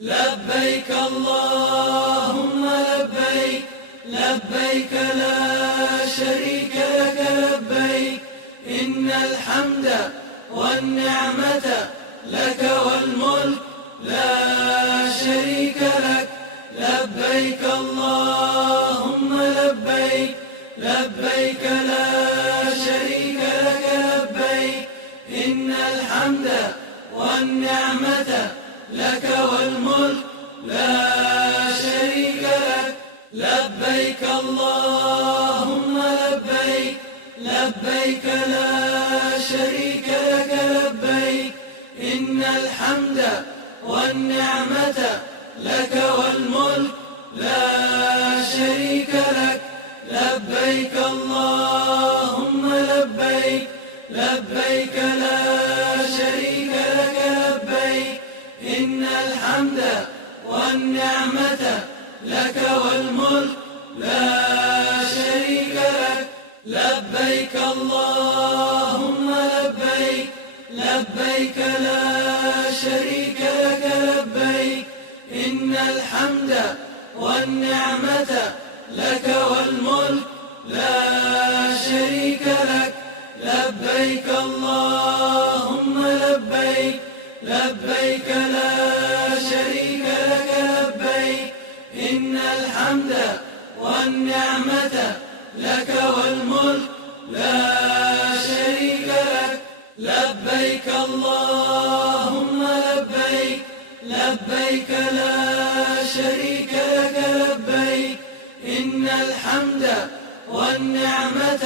لبيك اللهم لبيك، لبيك لا شريك لك لبيك، إن الحمد والنعمة لك والملك لا شريك لك. لبيك اللهم لبيك، لبيك لا شريك لك لبيك، إن الحمد والنعمة لك والملك لا شريك لك. لبيك اللهم لبيك، لبيك لا شريك لك لبيك، إن الحمد والنعمة لك والملك لا شريك لك. لبيك اللهم لبيك، لبيك لا شريك لك لبيك، إن الحمد والنعمة لك والملك لا شريك لك. لبيك اللهم لبيك، لبيك لا شريك لك لبيك، إن الحمد والنعمة لك والملك لا شريك لك. لبيك اللهم لبيك، لبيك لا شريك لك لبيك، إن الحمد والنعمة لك والملك لا شريك لك. لبيك اللهم لبيك، لبيك لا شريك لك لبيك، إن الحمد والنعمة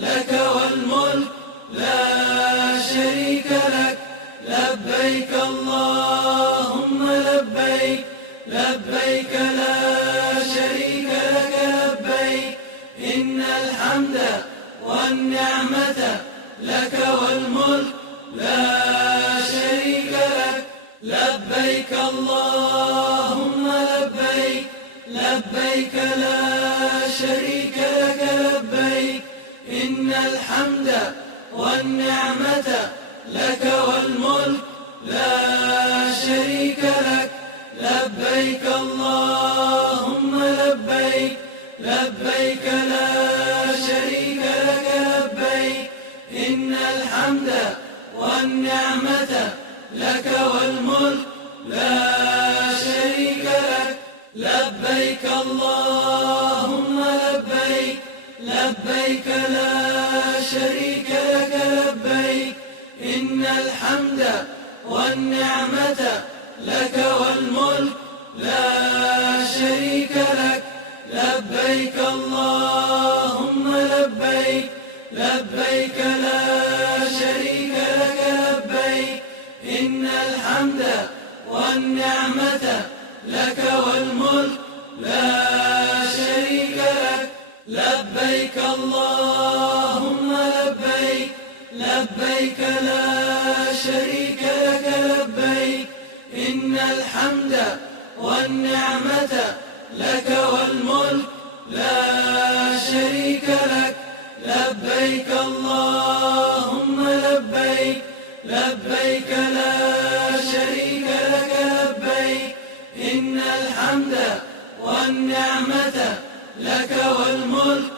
لك والملك لا شريك لك. لبيك اللهم لبيك، لبيك لا شريك لك لبيك، إن الحمد والنعمة لك والملك لا شريك لك. لبيك اللهم لبيك، لبيك لا شريك لك لبيك، إن الحمد والنعمة لك والملك لا شريك لك. لبيك اللهم لبيك، لبيك لا شريك لك لبيك، إن الحمد والنعمة لك والملك لا شريك لك. لبيك اللهم لبيك، لبيك لا شريك لك لبيك، إن الحمد والنعمة لك والملك لا شريك لك. لبيك اللهم لبيك، لبيك لا شريك لك لبيك، إن الحمد والنعمة لك والملك لا شريك لك. لبيك اللهم لبيك، لبيك لا شريك لك لبيك، إن الحمد والنعمة لك والملك لا شريك لك. لبيك اللهم لبيك، لبيك لا شريك لك لبيك، إن الحمد والنعمة لك والملك